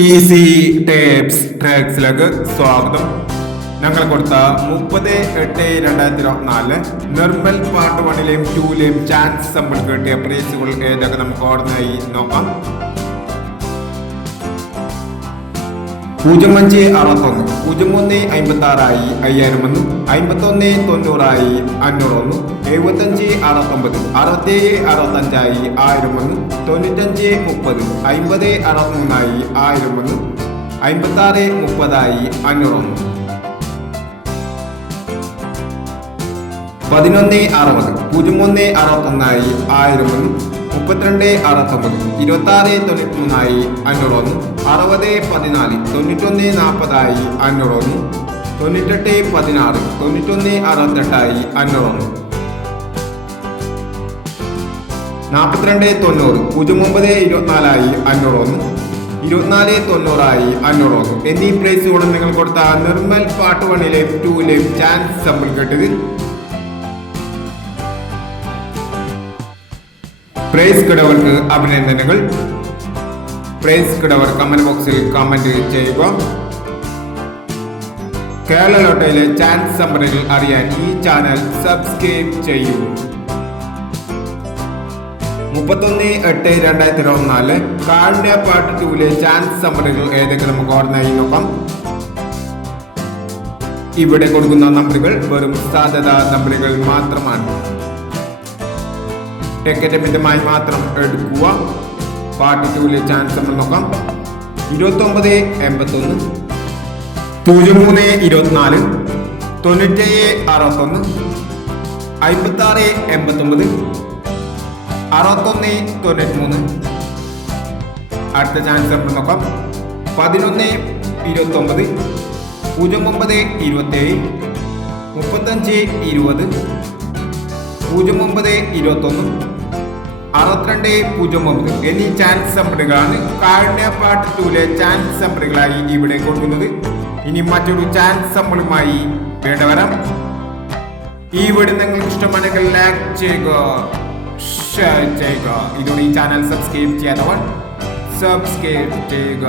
Easy tapes ട്രാക്സിലേക്ക് സ്വാഗതം. ഞങ്ങൾ കൊടുത്ത 30/8/2024 നിർമ്മൽ പാർട്ട് 1ലെയും 2ലെയും ചാൻസ് നമ്മൾ കിട്ടിയ പ്രൈസുകൾ ഏതൊക്കെ നമുക്ക് ഓർമ്മയായി നോക്കാം. 0561 0356 5000 5190 500 7569 6765 1000 9530 5063 1000 5630 500 1160 0161 1000 3269 2693 500 6014 9140 500 9816 9168 500 4290 0924 500 2490 500 എന്നീ പ്രൈസുകളും നിങ്ങൾ കൊടുത്ത നിർമ്മൽ പാർട്ട് 1ലെയും 2ലെയും ചാൻസ് നമ്മൾ കേട്ടത്. പ്രൈസ് കിടവർക്ക് അഭിനന്ദനങ്ങൾ. പ്രൈസ് കിടവർ കമന്റ് ബോക്സിൽ കമന്റ് ചെയ്യുക. കേരള ലോട്ടറിയിലെ ചാൻസ് സമ്മറികൾ അറിയാൻ ഈ ചാനൽ സബ്സ്ക്രൈബ് ചെയ്യൂ. 31/8/2024 കാരുണ്യ പാർട്ട് 2ലെ ചാൻസ് സമ്മറികൾ ഏതൊക്കെ നമുക്ക് ഓർമ്മയായി നോക്കാം. ഇവിടെ കൊടുക്കുന്ന നമ്പറുകൾ വെറും സാധ്യതാ നമ്പറുകൾ മാത്രമാണ്. ടിക്കറ്റ് മിതമായി മാത്രം എടുക്കുക. പാർട്ട് 2ലെ ചാൻസ് നമ്മൾ നോക്കാം. 2981 0324 9761 5689 6193. അടുത്ത ചാൻസ് നമ്മൾ നോക്കാം. 1129 0927 3520 0921 6209 എന്നീ ചാൻസ് നമ്പറുകളാണ് കാരുണ്യ പാർട്ട് 2ലെ ചാൻസ് നമ്പറുകളായി ഇവിടെ കൊടുക്കുന്നത്. ഇനി മറ്റൊരു ചാൻസ് നമ്പറുമായി വേണ്ട വരാം. ഈ വീഡിയോ നിങ്ങൾക്ക് ഇഷ്ടമാണെങ്കിൽ ലൈക്ക് ചെയ്യുക, ഷെയർ ചെയ്യുക. ഇതോടെ ഈ ചാനൽ സബ്സ്ക്രൈബ് ചെയ്യാത്തവർ സബ്സ്ക്രൈബ് ചെയ്യുക.